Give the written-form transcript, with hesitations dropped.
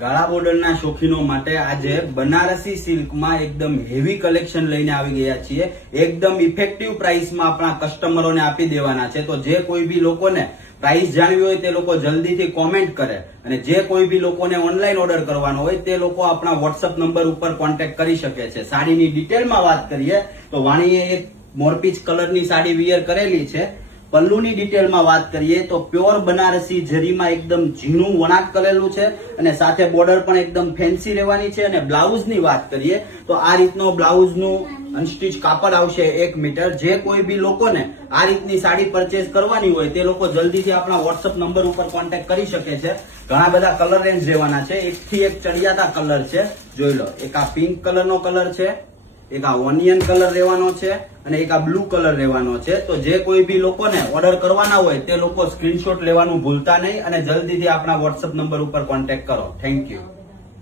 ગાળા બોર્ડરના શોખીનો માટે આજે બનારસી સિલ્કમાં એકદમ હેવી કલેક્શન લઈને આવી ગયા છીએ. એકદમ ઇફેક્ટિવ પ્રાઇસમાં આપણા કસ્ટમરોને આપી દેવાના છે. તો જે કોઈ બી લોકોને પ્રાઇસ જાણવી હોય તે લોકો જલ્દીથી કોમેન્ટ કરે, અને જે કોઈ બી લોકોને ઓનલાઈન ઓર્ડર કરવાનો હોય તે લોકો આપણા વોટ્સઅપ નંબર ઉપર કોન્ટેક્ટ કરી શકે છે. સાડીની ડિટેલમાં વાત કરીએ તો વાણીએ એક મોરપીચ કલરની સાડી વિયર કરેલી છે. પલ્લુની ડિટેલમાં વાત કરીએ તો પ્યોર બનારસી જરીમાં એકદમ ઝીણું વણાટ કરેલું છે, અને સાથે બોર્ડર પણ એકદમ ફેન્સી રહેવાની છે. અને બ્લાઉઝની વાત કરીએ તો આ રીતનો બ્લાઉઝનું અનસ્ટિચ કાપડ આવશે 1 મીટર. જે કોઈ બી લોકોને આ રીતની સાડી પરચેસ કરવાની હોય તે લોકો જલ્દીથી આપણા વોટ્સઅપ નંબર ઉપર કોન્ટેક્ટ કરી શકે છે. ઘણા બધા કલર રેન્જ રહેવાના છે. એકથી એક ચડિયાતા કલર છે, જોઈ લો. એક આ પિંક કલરનો કલર છે, એક આ ઓનિયન કલર રહેવાનો છે, અને એક આ બ્લુ કલર રહેવાનો છે. તો જે કોઈ બી લોકોને ઓર્ડર કરવાના હોય તે લોકો સ્ક્રીનશોટ લેવાનું ભૂલતા નહીં, અને જલ્દીથી આપણા વોટ્સઅપ નંબર ઉપર કોન્ટેક્ટ કરો. Thank you.